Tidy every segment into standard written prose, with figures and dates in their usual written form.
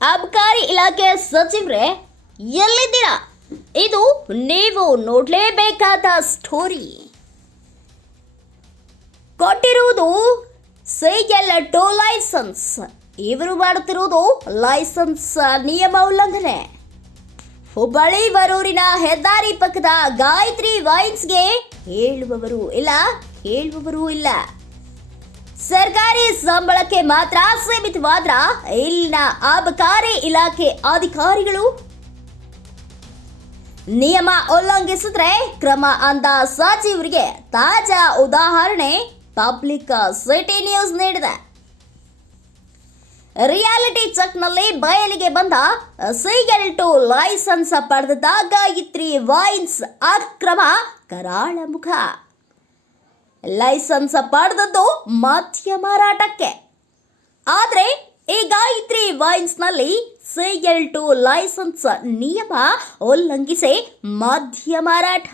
ಅಬಕಾರಿ ಇಲಾಖೆ ಸಚಿವರೇ ಎಲ್ಲಿದ್ದೀರಾ? ಇದು ನೀವು ನೋಡಲೇಬೇಕಾದ ಸ್ಟೋರಿ. ಕೊಟ್ಟಿರುವುದು CL2 licence. ಇವರು ಮಾಡುತ್ತಿರುವುದು ಲೈಸೆನ್ಸ್ ನಿಯಮ ಉಲ್ಲಂಘನೆ. ಹುಬ್ಬಳ್ಳಿ ಬರೂರಿನ ಹೆದ್ದಾರಿ ಪಕ್ಕದ ಗಾಯತ್ರಿ ವೈನ್ಸ್ಗೆ ಹೇಳುವವರು ಇಲ್ಲ. ಸರ್ಕಾರಿ ಸಂಬಳಕ್ಕೆ ಮಾತ್ರ ಸೀಮಿತವಾದ್ರ ಇಲ್ಲಿನ ಅಬಕಾರಿ ಇಲಾಖೆ ಅಧಿಕಾರಿಗಳು ನಿಯಮ ಉಲ್ಲಂಘಿಸಿದ್ರೆ ಕ್ರಮ ಅಂದ ಸಚಿವರಿಗೆ ತಾಜಾ ಉದಾಹರಣೆ ಪಬ್ಲಿಕ್ ಸಿಟಿ ನ್ಯೂಸ್ ನೀಡಿದೆ. ರಿಯಾಲಿಟಿ ಚೆಕ್ನಲ್ಲಿ ಬಯಲಿಗೆ ಬಂದ CL2 ಲೈಸೆನ್ಸ್ ಪಡೆದ ಗಾಯತ್ರಿ ವೈನ್ಸ್ ಅಕ್ರಮ ಕರಾಳ ಮುಖ. ಲೈಸೆನ್ಸ್ ಪಡೆದದ್ದು ಮದ್ಯ ಮಾರಾಟಕ್ಕೆ. ಆದರೆ ಈ ಗಾಯತ್ರಿ ವೈನ್ಸ್ನಲ್ಲಿ CL2 ಲೈಸೆನ್ಸ್ ನಿಯಮ ಉಲ್ಲಂಘಿಸಿ ಮದ್ಯ ಮಾರಾಟ.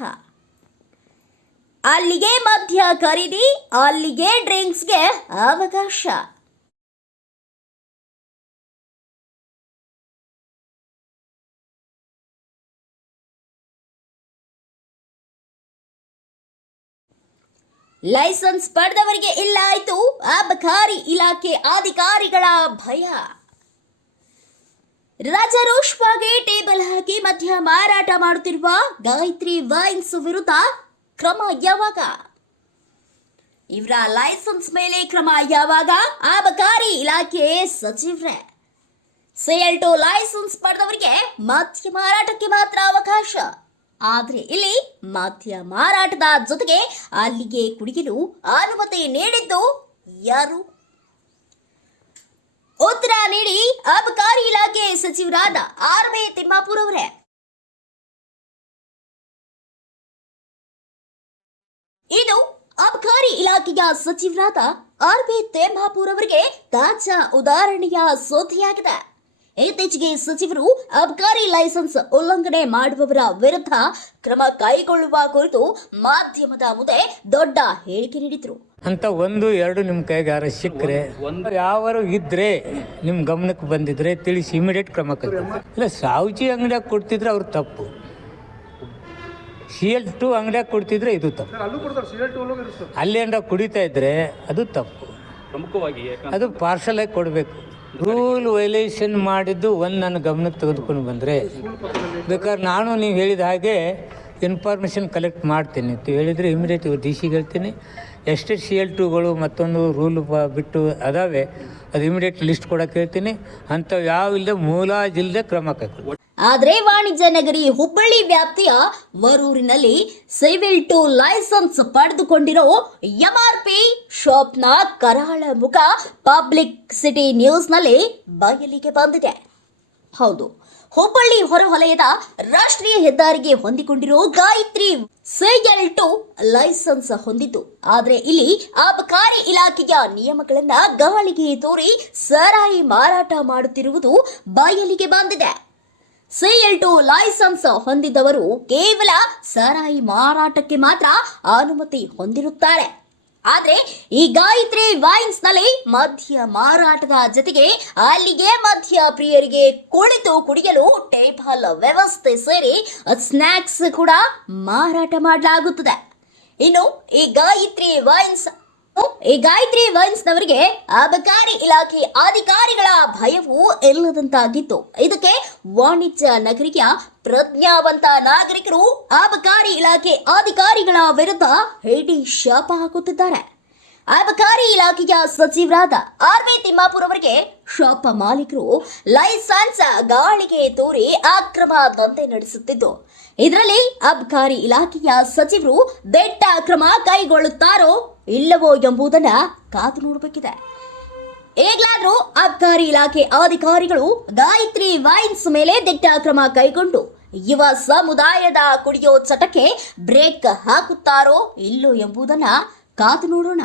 ಅಲ್ಲಿಗೆ ಮದ್ಯ ಖರೀದಿ, ಅಲ್ಲಿಗೆ ಡ್ರಿಂಕ್ಸ್ಗೆ ಅವಕಾಶ. ಲೈಸೆನ್ಸ್ ಪಡೆದವರಿಗೆ ಇಲ್ಲ ಆಯಿತು ಅಬಕಾರಿ ಇಲಾಖೆ ಅಧಿಕಾರಿಗಳ ಭಯ. ರಾಜಾರೋಷವಾಗಿ ಟೇಬಲ್ ಹಾಕಿ ಮದ್ಯ ಮಾರಾಟ ಮಾಡುತ್ತಿರುವ ಗಾಯತ್ರಿ ವೈನ್ಸ್ ವಿರುದ್ಧ ಕ್ರಮ ಯಾವಾಗ? ಇವರ ಲೈಸೆನ್ಸ್ ಮೇಲೆ ಕ್ರಮ ಯಾವಾಗ? ಅಬಕಾರಿ ಇಲಾಖೆ ಸಚಿವರೇ. CL2 ಲೈಸೆನ್ಸ್ ಪಡೆದವರಿಗೆ ಮದ್ಯ ಮಾರಾಟಕ್ಕೆ ಮಾತ್ರ ಅವಕಾಶ. ಆದರೆ ಇಲ್ಲಿ ಮದ್ಯ ಮಾರಾಟದ ಜೊತೆಗೆ ಅಲ್ಲಿಗೆ ಕುಡಿಯಲು ಅನುಮತಿ ನೀಡಿದ್ದು ಯಾರು? ಉತ್ತರ ನೀಡಿ ಅಬಕಾರಿ ಇಲಾಖೆ ಸಚಿವರಾದ RB ತಿಮ್ಮಾಪುರ್ ಅವರೇ. ಇದು ಅಬಕಾರಿ ಇಲಾಖೆಯ ಸಚಿವರಾದ RB ತಿಮ್ಮಾಪುರ್ ಅವರಿಗೆ ತಾಜಾ ಉದಾಹರಣೆಯ ಸುದ್ದಿಯಾಗಿದೆ. ಇತ್ತೀಚೆಗೆ ಸಚಿವರು ಅಬಕಾರಿ ಲೈಸೆನ್ಸ್ ಉಲ್ಲಂಘನೆ ಮಾಡುವವರ ವಿರುದ್ಧ ಕ್ರಮ ಕೈಗೊಳ್ಳುವ ಕುರಿತು ಮಾಧ್ಯಮದ ಮುಂದೆ ದೊಡ್ಡ ಹೇಳಿಕೆ ನೀಡಿದ್ರು. ಅಂತ 1-2 ನಿಮ್ಮ ಕೈಗೆ ಯಾರು ಸಿಕ್ಕರೆ, ಯಾರು ಇದ್ರೆ ನಿಮ್ಮ ಗಮನಕ್ಕೆ ಬಂದಿದ್ರೆ ತಿಳಿಸಿ ಇಮಿಡಿಯೇಟ್ ಕ್ರಮ ಕೈಗೊಳ್ಳಿ. ಇಲ್ಲ ಸಾವುಚಿ ಅಂಗಡಿಯಾಗ ಕೊಡ್ತಿದ್ರೆ ಅವ್ರು ತಪ್ಪು, CL2 ಅಂಗಡಿಯಾಗ ಕೊಡ್ತಿದ್ರೆ ಇದು ತಪ್ಪು. ಅಲ್ಲೇನಾರ ಕುಡಿತಾ ಇದ್ರೆ ಅದು ತಪ್ಪು. ಪ್ರಮುಖವಾಗಿ ಅದು ಪಾರ್ಸಲ್ ಆಗಿ ಕೊಡಬೇಕು. ರೂಲ್ ವೈಲೇಷನ್ ಮಾಡಿದ್ದು ನನ್ನ ಗಮನಕ್ಕೆ ತೆಗೆದುಕೊಂಡು ಬಂದರೆ ಬೇಕಾದ್ರೆ ನಾನು ನೀವು ಹೇಳಿದ ಹಾಗೆ ಇನ್ಫಾರ್ಮೇಷನ್ ಕಲೆಕ್ಟ್ ಮಾಡ್ತೀನಿ ಅಂತ ಹೇಳಿದರೆ ಇಮಿಡಿಯೇಟ್ DC ಹೇಳ್ತೀನಿ. ಎಷ್ಟೇ CL2ಗಳು ಮತ್ತೊಂದು ರೂಲ್ ಬಿಟ್ಟು ಅದಾವೆ ಅದು ಇಮಿಡಿಯೇಟ್ ಲಿಸ್ಟ್ ಕೊಡೋಕೆ ಹೇಳ್ತೀನಿ. ಅಂಥವು ಯಾವ ಇಲ್ಲದೆ ಮೂಲಾಜಿಲ್ಲದೆ ಕ್ರಮ ಕೈಗೊಳ್ಳಿ. ಆದರೆ ವಾಣಿಜ್ಯ ನಗರಿ ಹುಬ್ಬಳ್ಳಿ ವ್ಯಾಪ್ತಿಯ ವರೂರಿನಲ್ಲಿ CL2 ಲೈಸೆನ್ಸ್ ಪಡೆದುಕೊಂಡಿರೋ MRP ಶಾಪ್ನ ಕರಾಳ ಮುಖ ಪಬ್ಲಿಕ್ ಸಿಟಿ ನ್ಯೂಸ್ನಲ್ಲಿ ಬಯಲಿಗೆ ಬಂದಿದೆ. ಹೌದು, ಹುಬ್ಬಳ್ಳಿ ಹೊರವಲಯದ ರಾಷ್ಟ್ರೀಯ ಹೆದ್ದಾರಿಗೆ ಹೊಂದಿಕೊಂಡಿರೋ ಗಾಯತ್ರಿ CL2 ಲೈಸೆನ್ಸ್ ಹೊಂದಿದ್ದು, ಆದರೆ ಇಲ್ಲಿ ಅಬಕಾರಿ ಇಲಾಖೆಯ ನಿಯಮಗಳನ್ನ ಗಾಳಿಗೆ ತೋರಿ ಸಾರಾಯಿ ಮಾರಾಟ ಮಾಡುತ್ತಿರುವುದು ಬಯಲಿಗೆ ಬಂದಿದೆ. CL2 ಲೈಸೆನ್ಸ್ ಹೊಂದಿದ್ದವರು ಕೇವಲ ಸಾರಾಯಿ ಮಾರಾಟಕ್ಕೆ ಮಾತ್ರ ಅನುಮತಿ ಹೊಂದಿರುತ್ತಾರೆ. ಆದರೆ ಈ ಗಾಯತ್ರಿ ವೈನ್ಸ್ನಲ್ಲಿ ಮದ್ಯ ಮಾರಾಟದ ಜೊತೆಗೆ ಅಲ್ಲಿಗೆ ಮದ್ಯ ಪ್ರಿಯರಿಗೆ ಕುಳಿತು ಕುಡಿಯಲು ಟೇಬಲ್ ವ್ಯವಸ್ಥೆ ಸೇರಿ ಸ್ನ್ಯಾಕ್ಸ್ ಕೂಡ ಮಾರಾಟ ಮಾಡಲಾಗುತ್ತದೆ. ಇನ್ನು ಈ ಗಾಯತ್ರಿ ವೈನ್ಸ್ನವರಿಗೆ ಅಬಕಾರಿ ಇಲಾಖೆ ಅಧಿಕಾರಿಗಳ ಭಯವೂ ಇಲ್ಲದಂತಾಗಿತ್ತು. ಇದಕ್ಕೆ ವಾಣಿಜ್ಯ ನಗರಿಯ ಪ್ರಜ್ಞಾವಂತ ನಾಗರಿಕರು ಅಬಕಾರಿ ಇಲಾಖೆ ಅಧಿಕಾರಿಗಳ ವಿರುದ್ಧ ಹೇಡಿ ಶಾಪ ಹಾಕುತ್ತಿದ್ದಾರೆ. ಅಬಕಾರಿ ಇಲಾಖೆಯ ಸಚಿವರಾದ RB ತಿಮ್ಮಾಪುರ್ ಅವರಿಗೆ ಶಾಪ ಮಾಲೀಕರು ಲೈಸೆನ್ಸ್ ಗಾಳಿಗೆ ತೋರಿ ಅಕ್ರಮ ದಂಧೆ ನಡೆಸುತ್ತಿದ್ದು, ಇದರಲ್ಲಿ ಅಬಕಾರಿ ಇಲಾಖೆಯ ಸಚಿವರು ದಿಟ್ಟ ಕ್ರಮ ಕೈಗೊಳ್ಳುತ್ತಾರೋ ಇಲ್ಲವೋ ಎಂಬುದನ್ನ ಕಾದು ನೋಡಬೇಕಿದೆ. ಈಗಲಾದರೂ ಅಬಕಾರಿ ಇಲಾಖೆ ಅಧಿಕಾರಿಗಳು ಗಾಯತ್ರಿ ವೈನ್ಸ್ ಮೇಲೆ ದಿಟ್ಟ ಕ್ರಮ ಕೈಗೊಂಡು ಯುವ ಸಮುದಾಯದ ಕುಡಿಯೋ ಚಟಕ್ಕೆ ಬ್ರೇಕ್ ಹಾಕುತ್ತಾರೋ ಇಲ್ಲೋ ಎಂಬುದನ್ನ ಕಾದು ನೋಡೋಣ.